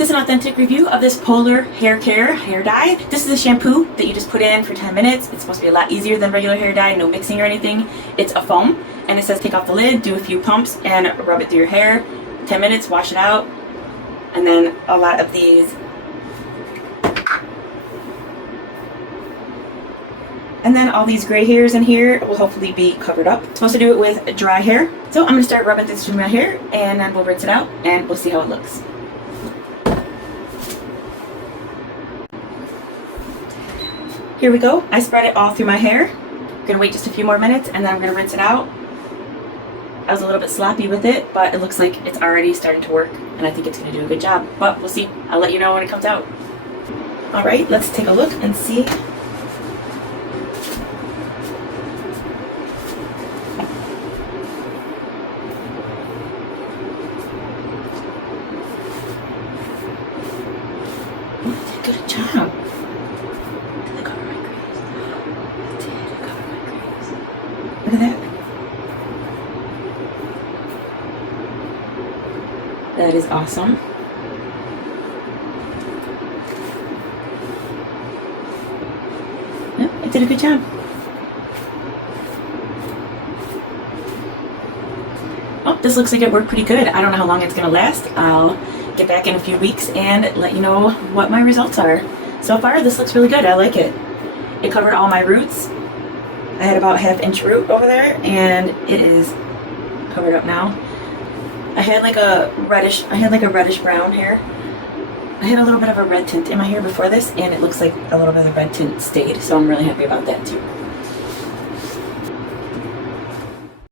This is an authentic review of this Polar Haircare hair dye. This is a shampoo that you just put in for 10 minutes. It's supposed to be a lot easier than regular hair dye, no mixing or anything. It's a foam, and it says take off the lid, do a few pumps, and rub it through your hair. 10 minutes, wash it out, and then a lot of these. And then all these gray hairs in here will hopefully be covered up. I'm supposed to do it with dry hair. So I'm gonna start rubbing this through my hair, and then we'll rinse it out, and we'll see how it looks. Here we go. I spread it all through my hair. I'm gonna wait just a few more minutes and then I'm gonna rinse it out. I was a little bit sloppy with it, but it looks like it's already starting to work and I think it's gonna do a good job. But we'll see. I'll let you know when it comes out. All right, let's take a look and see. Oh, good job. Look at that. That is awesome. Yeah, it did a good job. Oh, this looks like it worked pretty good. I don't know how long it's going to last. I'll get back in a few weeks and let you know what my results are. So far, this looks really good. I like it. It covered all my roots. I had about ½ inch root over there, and it is covered up now. I had like a reddish brown hair. I had a little bit of a red tint in my hair before this, and it looks like a little bit of the red tint stayed, so I'm really happy about that too.